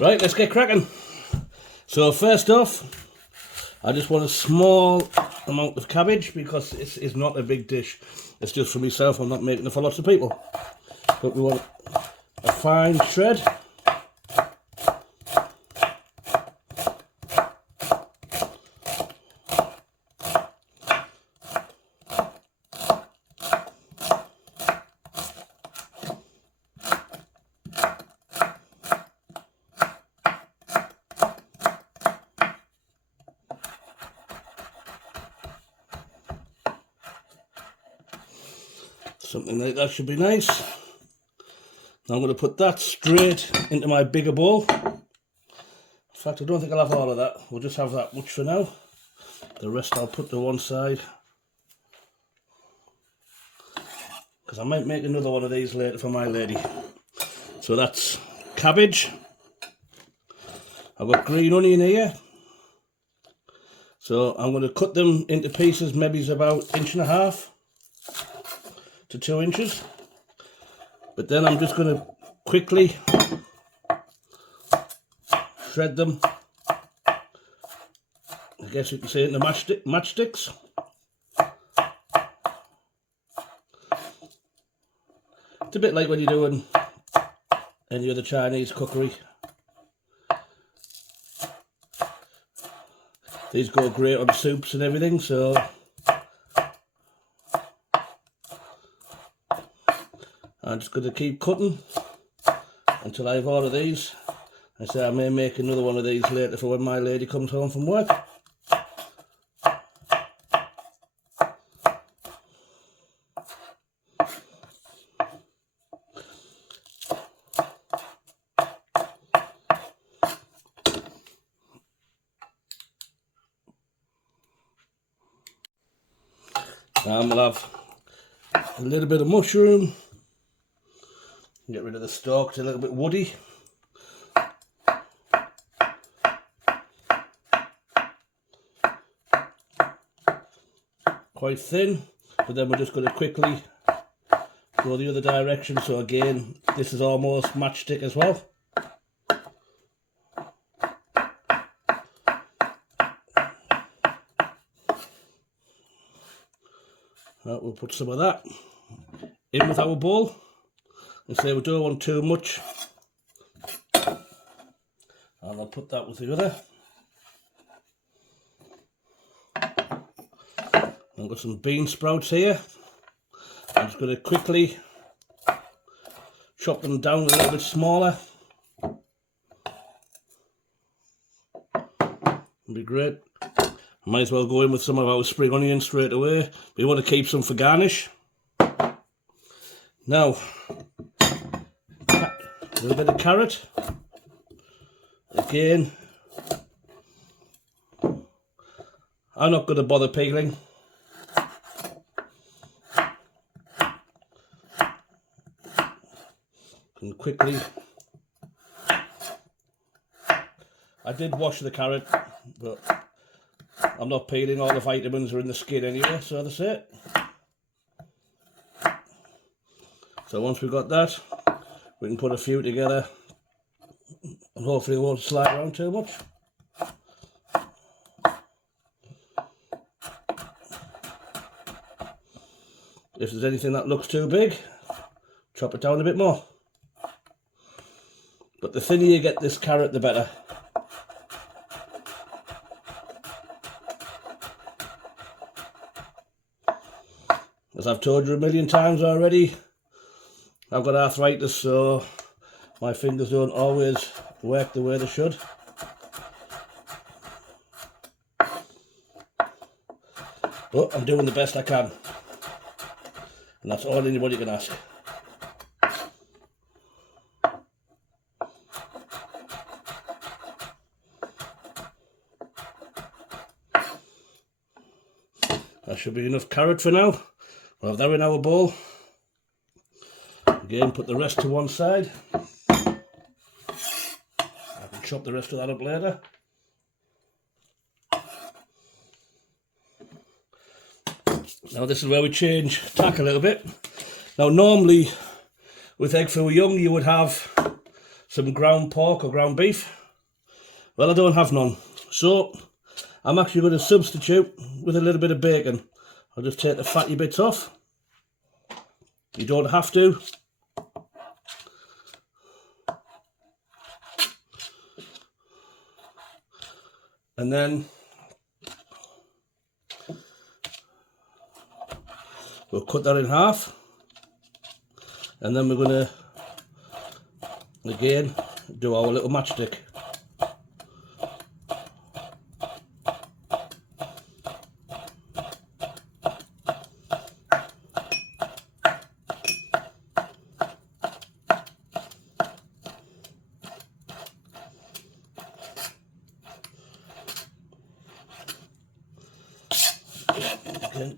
Right, let's get cracking. So first off, I just want a small amount of cabbage because it's not a big dish. It's just for myself. I'm not making it for lots of people. But we want a fine shred. Something like that should be nice. Now I'm going to put that straight into my bigger bowl. In fact, I don't think I'll have all of that. We'll just have that much for now. The rest I'll put to one side. Because I might make another one of these later for my lady. So that's cabbage. I've got green onion here. So I'm going to cut them into pieces, maybe it's about 1.5 inches to 2 inches. But then I'm just going to quickly shred them. I guess you can say into matchsticks. It's a bit like when you're doing any other Chinese cookery. These go great on soups and everything, so I'm just going to keep cutting until I have all of these. I say I may make another one of these later for when my lady comes home from work. And we'll have a little bit of mushroom. Get rid of the stalk, it's a little bit woody. Quite thin, but then we're just going to quickly go the other direction. So again, this is almost matchstick as well. Right, we'll put some of that in with our bowl. And say we don't want too much. And I'll put that with the other. I've got some bean sprouts here. I'm just going to quickly chop them down a little bit smaller. It'll be great. Might as well go in with some of our spring onions straight away. We want to keep some for garnish. Now, a little bit of carrot. Again, I'm not going to bother peeling. Can quickly. I did wash the carrot, but I'm not peeling. All the vitamins are in the skin anyway, so that's it. So once we've got that, we can put a few together and hopefully it won't slide around too much. If there's anything that looks too big, chop it down a bit more. But the thinner you get this carrot, the better. As I've told you a million times already, I've got arthritis, so my fingers don't always work the way they should. But I'm doing the best I can. And that's all anybody can ask. That should be enough carrot for now. We'll have that in our bowl. Again, put the rest to one side. I can chop the rest of that up later. Now this is where we change tack a little bit. Now normally with egg foo young you would have some ground pork or ground beef. Well, I don't have none, so I'm actually going to substitute with a little bit of bacon. I'll just take the fatty bits off. You don't have to. And then we'll cut that in half. And then we're going to, again, do our little matchstick.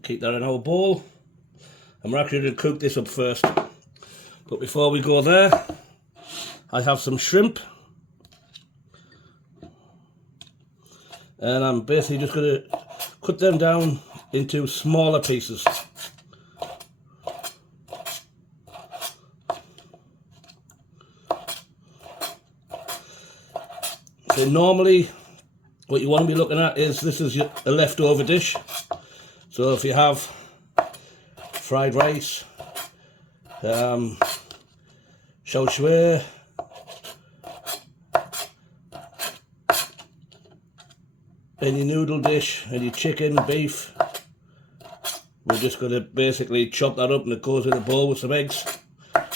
Keep that in our bowl, and we're actually going to cook this up first. But before we go there, I have some shrimp, and I'm basically just going to cut them down into smaller pieces. So normally what you want to be looking at is, this is a leftover dish. So if you have fried rice, shao shui, any noodle dish, any chicken, beef, we're just going to basically chop that up and it goes in a bowl with some eggs. I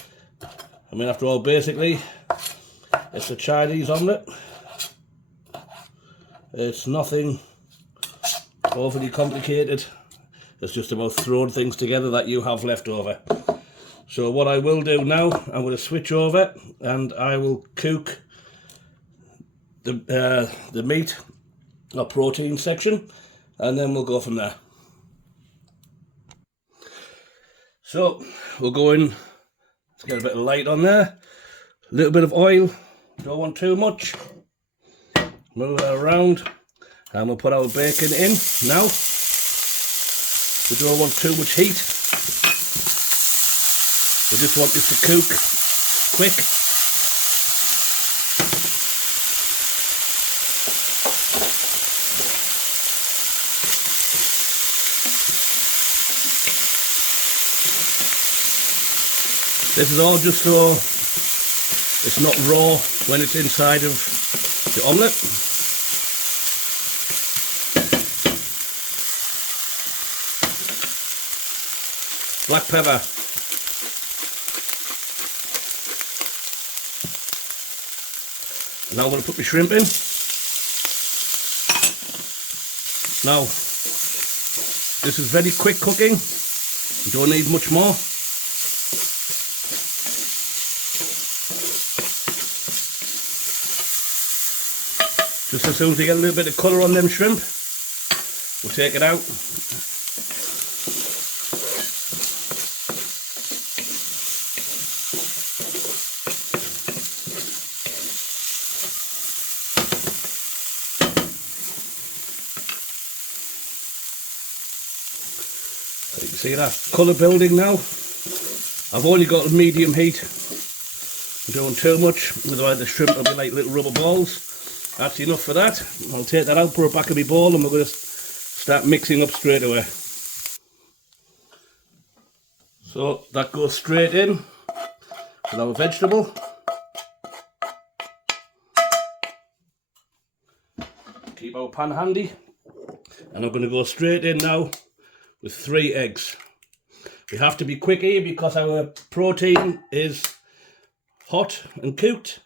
mean, after all, basically, it's a Chinese omelette. It's nothing overly complicated. It's just about throwing things together that you have left over. So what I will do now, I'm going to switch over and I will cook the meat or protein section, and then we'll go from there. So we'll go in, let's get a bit of light on there, a little bit of oil, don't want too much, move that around, and we'll put our bacon in now. We don't want too much heat. We just want this to cook quick. This is all just so it's not raw when it's inside of the omelette. Black pepper. Now I'm going to put my shrimp in. Now, this is very quick cooking. You don't need much more. Just as soon as you get a little bit of colour on them shrimp, we'll take it out. You can see that colour building now. I've only got a medium heat. I'm doing too much, otherwise the shrimp will be like little rubber balls. That's enough for that. I'll take that out, put it back in my bowl, and we're going to start mixing up straight away. So that goes straight in with our vegetable. Keep our pan handy. And I'm going to go straight in now with 3 eggs. We have to be quick here because our protein is hot and cooked.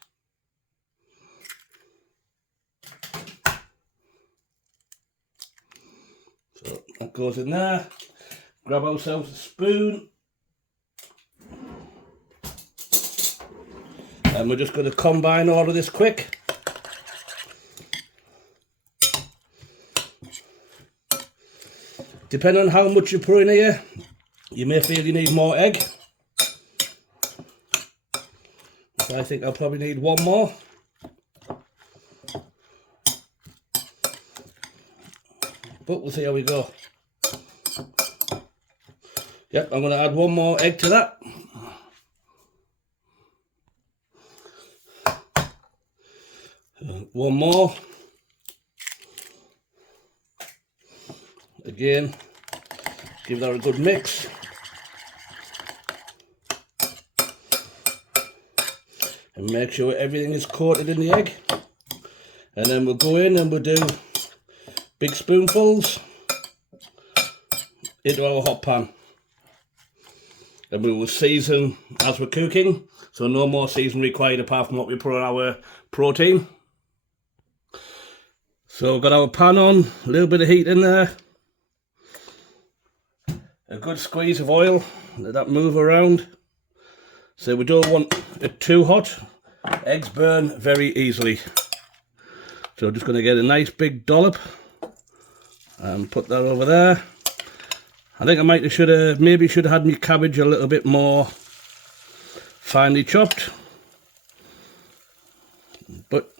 So that goes in there. Grab ourselves a spoon. And we're just going to combine all of this quick. Depending on how much you put in here, you may feel you need more egg. So I think I'll probably need 1 more. But we'll see how we go. Yep, I'm going to add 1 more egg to that. One more. Again, give that a good mix. And make sure everything is coated in the egg. And then we'll go in and we'll do big spoonfuls into our hot pan. And we will season as we're cooking, so no more seasoning required apart from what we put on our protein. So we've got our pan on, a little bit of heat in there. A good squeeze of oil, let that move around. So we don't want it too hot. Eggs burn very easily. So I'm just going to get a nice big dollop and put that over there. I think I maybe should have had my cabbage a little bit more finely chopped. But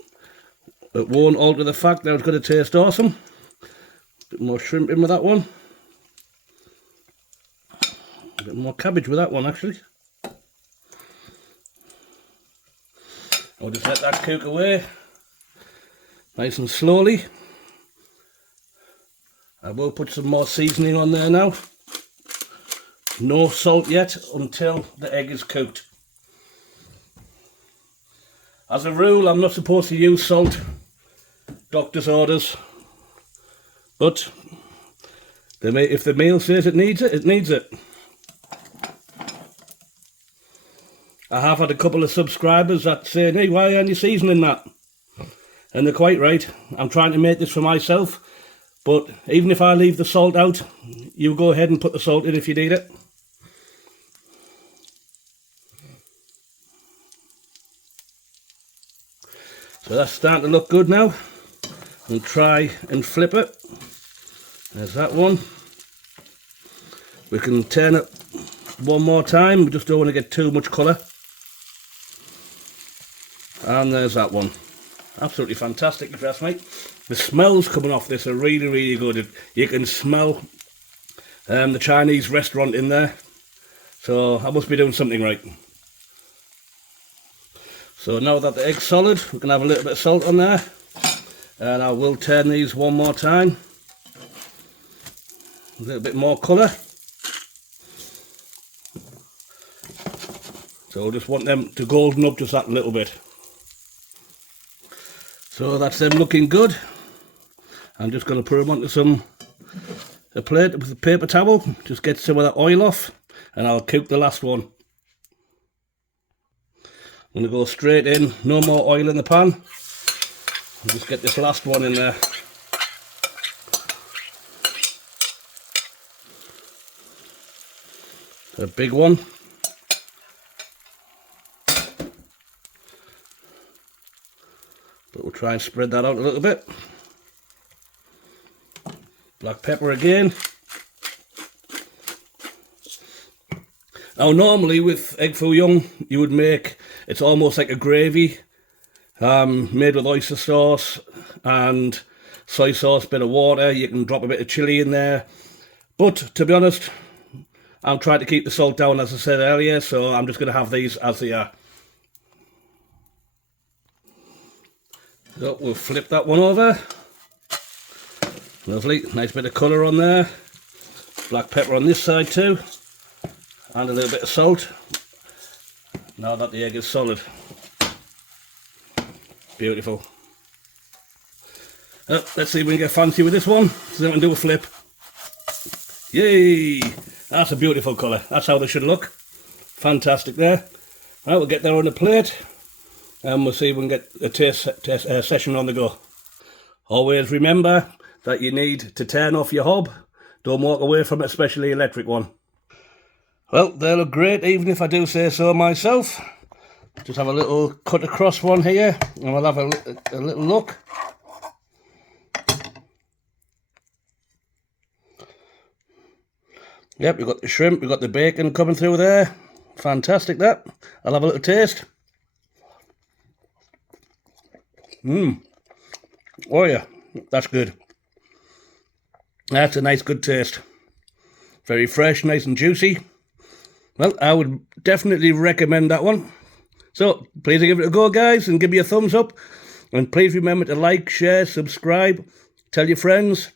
it won't alter the fact that it's going to taste awesome. A bit more shrimp in with that one. A bit more cabbage with that one actually. I'll just let that cook away nice and slowly. I will put some more seasoning on there now. No salt yet until the egg is cooked. As a rule, I'm not supposed to use salt. Doctor's orders. But if the meal says it needs it, it needs it. I have had a couple of subscribers that say, hey, why aren't you seasoning that? And they're quite right. I'm trying to make this for myself. But even if I leave the salt out, you go ahead and put the salt in if you need it. So that's starting to look good now. And try and flip it. There's that one. We can turn it one more time. We just don't want to get too much colour. And there's that one. Absolutely fantastic if you ask me. The smells coming off this are really, really good. You can smell the Chinese restaurant in there. So I must be doing something right. So now that the egg's solid, we can have a little bit of salt on there. And I will turn these one more time. A little bit more colour. So I just want them to golden up just that little bit. So that's them looking good. I'm just going to put them onto a plate with a paper towel. Just get some of that oil off and I'll cook the last one. I'm going to go straight in, no more oil in the pan. I'll just get this last one in there. A big one. But we'll try and spread that out a little bit. Black pepper again. Now normally with egg foo young you would make, it's almost like a gravy made with oyster sauce and soy sauce, bit of water. You can drop a bit of chilli in there. But to be honest, I'm trying to keep the salt down as I said earlier, so I'm just going to have these as they are. So we'll flip that one over. Lovely, nice bit of colour on there. Black pepper on this side too. And a little bit of salt. Now that the egg is solid. Beautiful. Let's see if we can get fancy with this one. So we can do a flip. Yay! That's a beautiful colour. That's how they should look. Fantastic there. Right, we'll get that on the plate. And we'll see if we can get a taste session on the go. Always remember that you need to turn off your hob. Don't walk away from it, especially electric one. Well, they look great, even if I do say so myself. Just have a little cut across one here, and we'll have a little look. Yep, we've got the shrimp, we've got the bacon coming through there. Fantastic that. I'll have a little taste. Oh yeah, that's good. That's a nice good taste. Very fresh, nice and juicy. Well, I would definitely recommend that one. So, please give it a go guys and give me a thumbs up. And please remember to like, share, subscribe, tell your friends.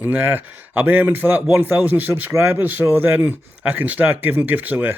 And I'm aiming for that 1,000 subscribers, so then I can start giving gifts away.